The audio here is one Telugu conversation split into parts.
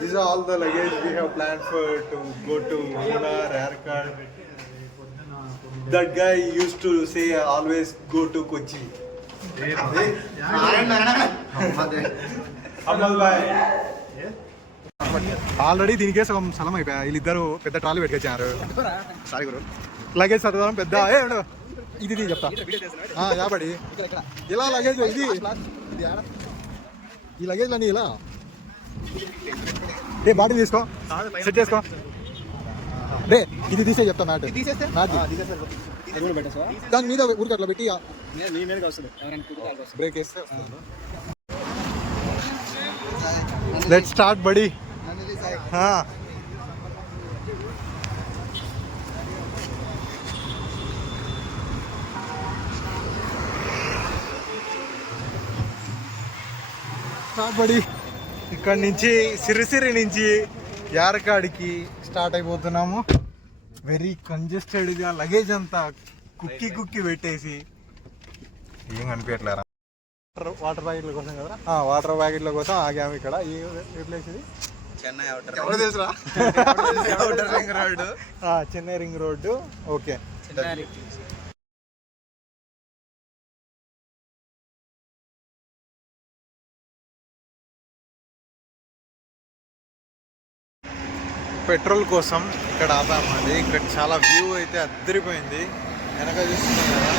These are all the luggage we have planned for to go to Munnar, Aircard. That guy used to say always go to Kochi. Already దీనికేసి ఒక స్థలం అయిపోయా వీళ్ళిద్దరు పెద్ద ట్రాలీ పెట్టుకొచ్చారు. సారీ గురు లగేజ్ సర్దాం పెద్ద ఇది చెప్తా యాబడి ఇలా లగేజ్ ఇది ఈ లగేజ్ అన్నీ ఇలా డే బాటిల్ తీసుకో సెట్ చేసుకో డే ఇది తీసే చెప్తా మ్యాట్ దాని మీద ఊరికి అట్లా పెట్టి బ్రేక్ వేస్తే లెట్స్ స్టార్ట్ బడి. బడి ఇక్కడ నుంచి సిరిసిరి నుంచి యారకాడికి స్టార్ట్ అయిపోతున్నాము. వెరీ కంజెస్టెడ్గా లగేజ్ అంతా కుక్కి పెట్టేసి ఏం కనిపించట్లేరా. వాటర్ ప్యాకెట్ల కోసం కదా వాటర్ ప్యాకెట్ల కోసం ఆగాము ఇక్కడ. ఏ ప్లేస్ ఇది? Chennai ring road. Chennai ring road. Okay petrol కోసం ఇక్కడ ఆపామది. ఇక్కడ చాలా వ్యూ అయితే అద్దరిపోయింది. వెనక చూస్తున్నాం కదా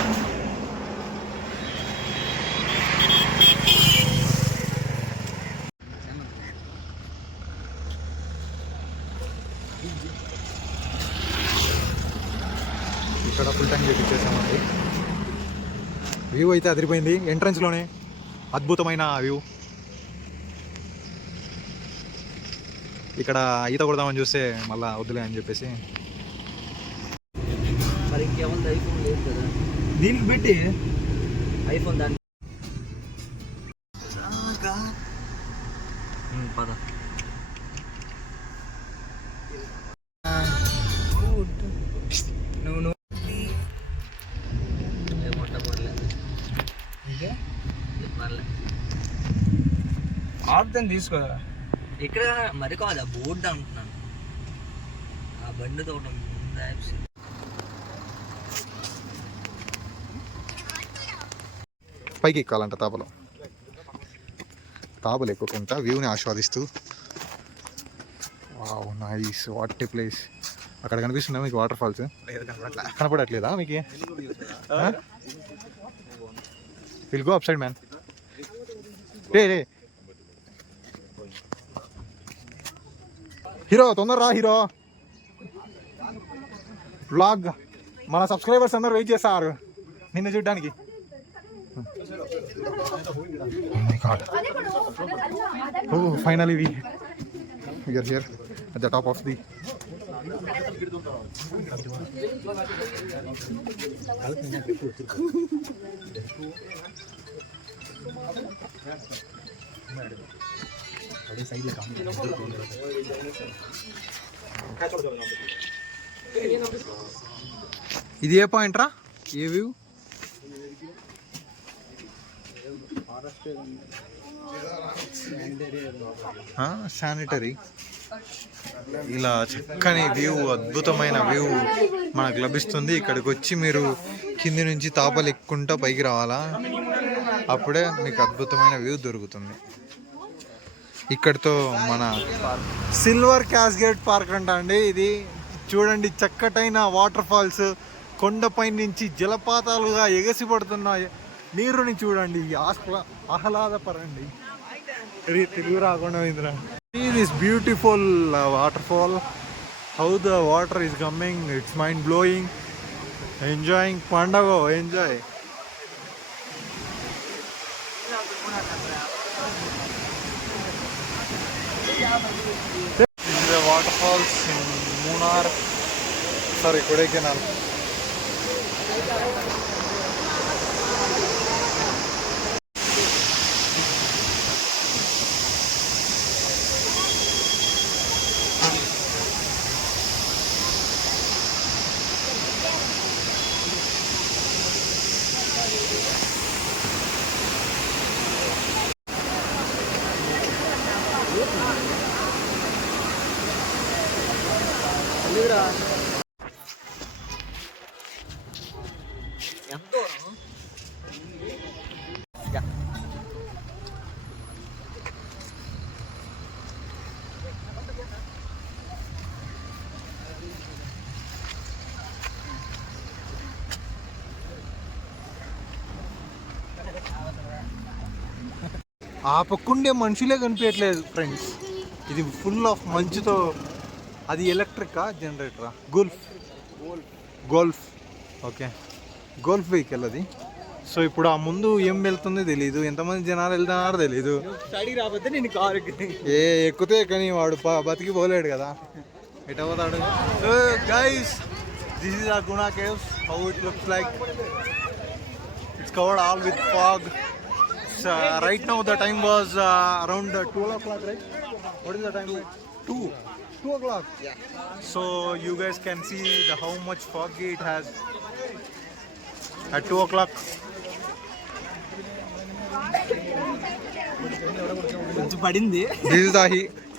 ఇక్కడ ఫుల్ ట్యాంక్ చేపించేసామండి. వ్యూ అయితే అదిరిపోయింది. ఎంట్రన్స్లోనే అద్భుతమైన వ్యూ. ఇక్కడ ఈత కొడదామని చూస్తే మళ్ళీ వద్దులే అని చెప్పేసి మరి ఇంకేముంది ఐఫోన్ లేదు కదా దీనికి పెట్టి ఐఫోన్ దాన్ని పద నువ్వు ఆర్డర్ తీసుకో. ఇక్కడ మరి కాదు బోర్డు అంటున్నాను. ఆ బండి తోటం పైకి ఎక్కాలంట తాపలు ఎక్కుకుంటా వ్యూని ఆస్వాదిస్తూ. Wow nice what a place. అక్కడ కనిపిస్తుందా మీకు వాటర్ ఫాల్స్? కనపడట్లేదా మీకు? Will go up side man. రే హీరో తొందరరా హీరో. వ్లాగ్ మన సబ్స్క్రైబర్స్ అందరూ వెయిట్ చేస్తారు నిన్ను చూడడానికి. Finally we are here at the top of the ఇది ఏ పాయింట్ రా? ఏ వ్యూ? శానిటరీ. ఇలా చక్కని వ్యూ అద్భుతమైన వ్యూ మనకు లభిస్తుంది. ఇక్కడికి వచ్చి మీరు కింది నుంచి తాపలు ఎక్కుంటా పైకి రావాలా, అప్పుడే మీకు అద్భుతమైన వ్యూ దొరుకుతుంది. ఇక్కడితో మన సిల్వర్ క్యాస్గేట్ పార్క్ అంట అండి ఇది. చూడండి చక్కటైన వాటర్ ఫాల్స్, కొండపై నుంచి జలపాతాలుగా ఎగసిపడుతున్న నీరుని చూడండి, ఆహ్లాదపరండి. తెలుగు రాకుండా ఇంద్రా. This beautiful water fall, how the water is coming, it's mind blowing. Enjoying పండగ, enjoy. Water falls in Munnar, sorry Kodaikanal. ఆ పక్కుండే మనుషులే కనిపించట్లేదు ఫ్రెండ్స్. ఇది ఫుల్ ఆఫ్ మంచుతో. అది ఎలక్ట్రికా జనరేటరా? గోల్ఫ్ ఓకే, గోల్ఫ్ వెహికల్ అది. సో ఇప్పుడు ఆ ముందు ఏం వెళ్తుందో తెలీదు, ఎంతమంది జనాలు వెళ్తున్నారో తెలీదు. రాబోతే నేను కారు ఎక్కితే కానీ వాడు బతికి పోలేడు కదా, ఎట పోతాడు. Guys, this is a Guna caves. How it looks like. It's covered all with fog. Right now the time was around 12 o'clock, right? What is the time? 2 o'clock. Yeah. So you guys can see how much foggy it has at 2 o'clock. పడింది. This is the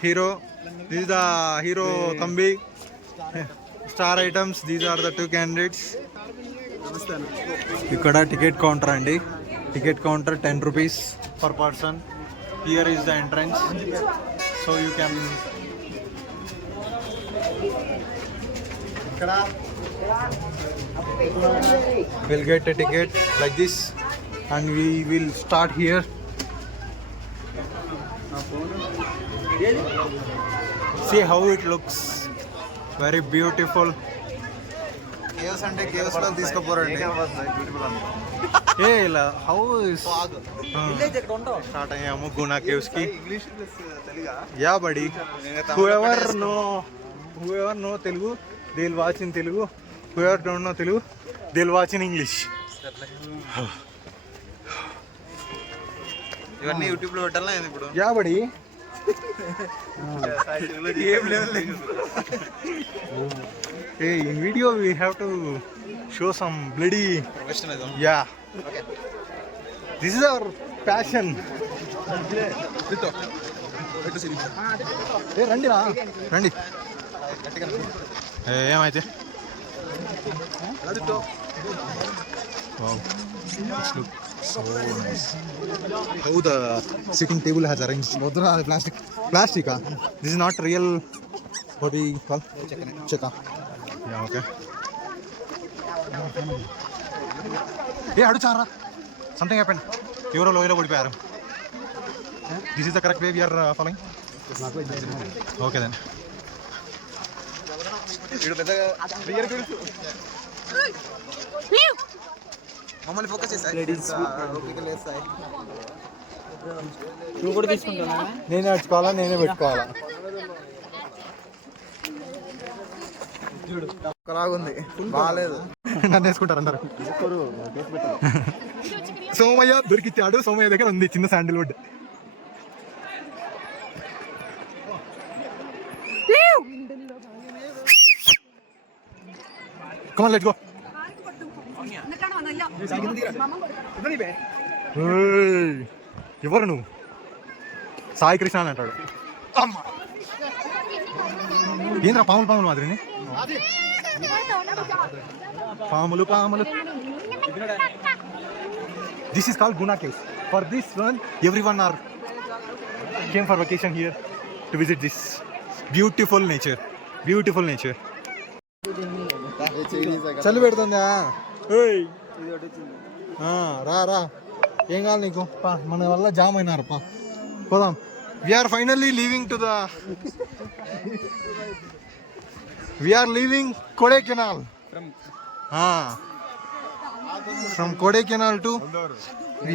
hero. This is the hero Thambi. Star items. These are the 2 candidates. ఇక్కడ టికెట్ కౌంటర్ అండి. Ticket counter 10 rupees per person. Here is the entrance. So you can we'll get a ticket like this and we will start here. See how it looks. Very beautiful. Caves అంటే కేవ్స్ లో తీసుకుపోరండి. ఏ ఇలా హౌ ఇస్ స్టార్ట్ అయ్యాము గుణా కేవ్స్ కి. Yeah buddy, whoever know Telugu they will watch in Telugu, whoever don't know Telugu they will watch in English. ఇవన్నీ యూట్యూబ్ లో పెట్టాలా ఇప్పుడు? యా బడి, ఏం లేదు. hey, in video we have to show some bloody professionalism. Yeah, okay, this is our passion. ఏ రండి రా రండి. ఏమైతే wow, this look so nice. How the sitting table has arranged. Odra plastic this is not real. What do you call? Cheka. Yeah, okay. Hey, adu chara. Something happened. Evaro loyalo padipayaru. This is the correct way we are following. Okay then. Idu pedda clear gurusu. మమ్మల్ని ఫోకస్ చేస్తాయి. నువ్వు కూడా తీసుకుంటావా? నేనే నడుచుకోవాలా, నేనే పెట్టుకోవాలా? ఒకలాగుంది, బాగాలేదు. నన్ను వేసుకుంటారు అందరు. సోమయ్య దొరికిచ్చాడు. సోమయ్య దగ్గర ఉంది చిన్న Sandalwood. Come on, let's go. ఎవరు నువ్వు? సాయి కృష్ణ అని అంటాడు. ఏంద్రా పాములు మాదిరిని? పాములు. This is called Guna Caves. For this one, everyone are came for vacation here to visit this beautiful nature. చలి పెడుతుందా? రా ఏం కావాలి నీకు? మన వల్ల జామ్ అయినారు. పోదాం. We are finally leaving Kodaikanal. From Kodaikanal to we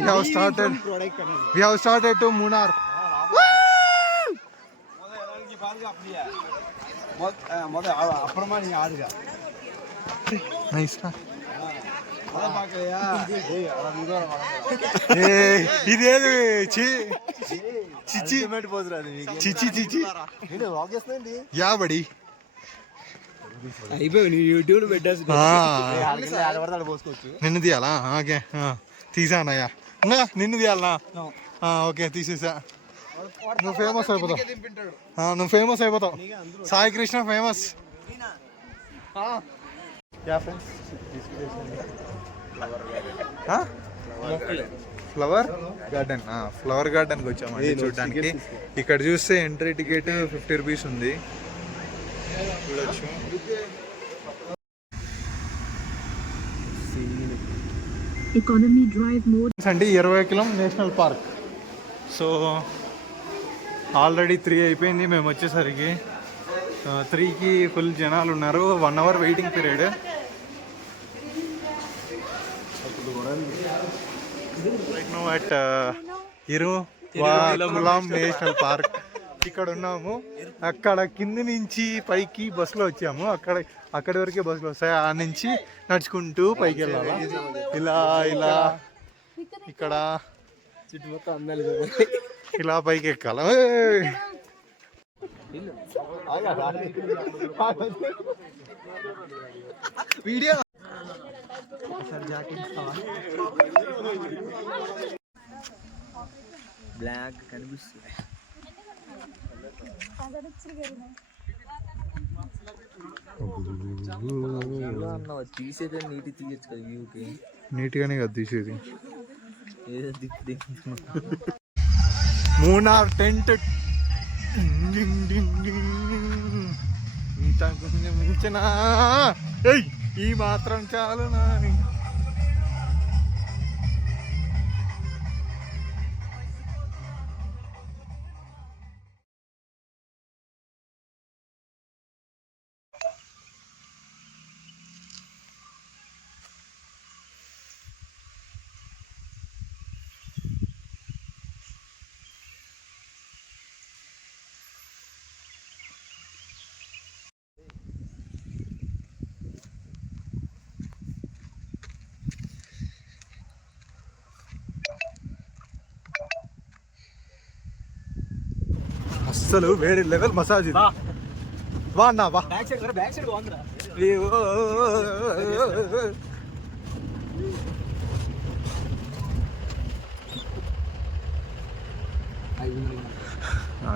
have started to Munnar. Nice. ఇదేది చిచి యా బడి అయిపోయి యూట్యూబ్ పెట్టేసి నిన్ను తీయాలా? ఓకే, తీసానయ్యా. నిన్ను తీయాలనా? ఓకే, తీసేసా. నువ్వు ఫేమస్ అయిపోతావు. సాయి కృష్ణ ఫేమస్. ఫ్లవర్ గార్డెన్కి వచ్చామండి చూడడానికి. ఇక్కడ చూస్తే ఎంట్రీ టికెట్ 50 rupees ఉంది. చూడొచ్చు. అండి 20 kilometre national park. So already 3 అయిపోయింది మేము వచ్చేసరికి. 3కి ఫుల్ జనాలు ఉన్నారు. 1 hour waiting period. Right now at Eravikulam national park. ఇక్కడ ఉన్నాము. అక్కడ కింది నుంచి పైకి బస్సులో వచ్చాము. అక్కడి వరకే బస్సులు వస్తాయి. ఆ నుంచి నడుచుకుంటూ పైకి వెళ్ళాలి. ఇలా ఇలా ఇక్కడ ఇలా పైకి ఎక్కాలి. వీడియో బ్లాక్ కనిపిస్తుంది. తీసేదే నీటి తీయచ్చు కదా వ్యూకి. నీట్గానే కదా తీసేది. ఏదో మూనార్ టెంట్ మించిన ఈ మాత్రం చాలు నాని. అస్సలు వేరే లెవెల్ మసాజ్ ఇది. వా అన్నా వా.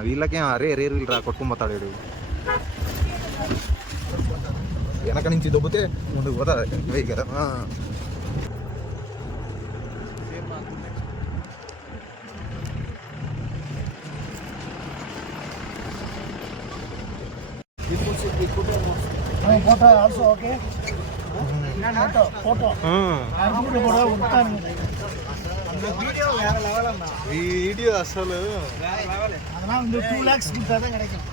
వీళ్ళకేం అరే రేరు వీళ్ళు రా కొట్టుకుపోతాడు వీడు. వెనక నుంచి దొబ్బితే ముందుకు పోతుంది కదా. Photo also okay. Photo. Video అసలు அதெல்லாம் வந்து 2 lakhs கொடுத்தா தான் கிடைக்கும்.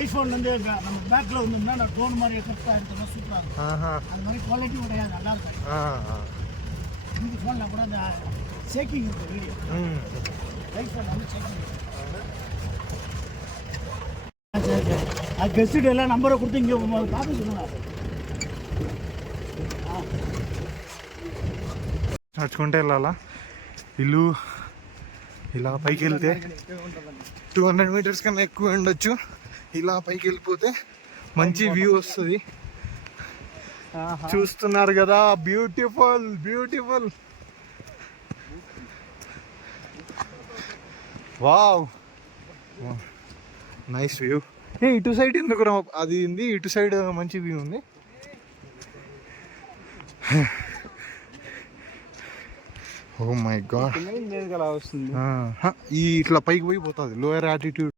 ஐபோன் வந்து நம்ம பேக்ல வந்தோம்னா நான் ட்ரோன் மாதிரி எஃபெக்ட் எடுத்தா சூப்பரா இருக்கும். அது மாதிரி குவாலிட்டி கிடையாது, நல்லா இருக்கும். இந்த ஃபோன்ல கூட அந்த ஷேக்கிங் இருக்கு வீடியோ. ஐபோன் வந்து ஷேக்கிங். ఆ గెస్ట్ ఎలా నంబర్ கொடுத்து இங்க பாத்து சொல்லுங்க. నడుచుకుంటే వెళ్ళాలా. ఇల్లు ఇలా పైకి వెళ్తే 200 మీటర్స్ కన్నా ఎక్కువ ఉండొచ్చు. ఇలా పైకి వెళ్ళిపోతే మంచి వ్యూ వస్తుంది. చూస్తున్నారు కదా, beautiful beautiful. Wow, nice view. ఇటు సైడ్ ఎందుకు అది ఉంది, ఇటు సైడ్ మంచి వ్యూ ఉంది. ఓ మై గాడ్, ఈ ఇట్లా పైకి పోయి పోతుంది. Lower attitude.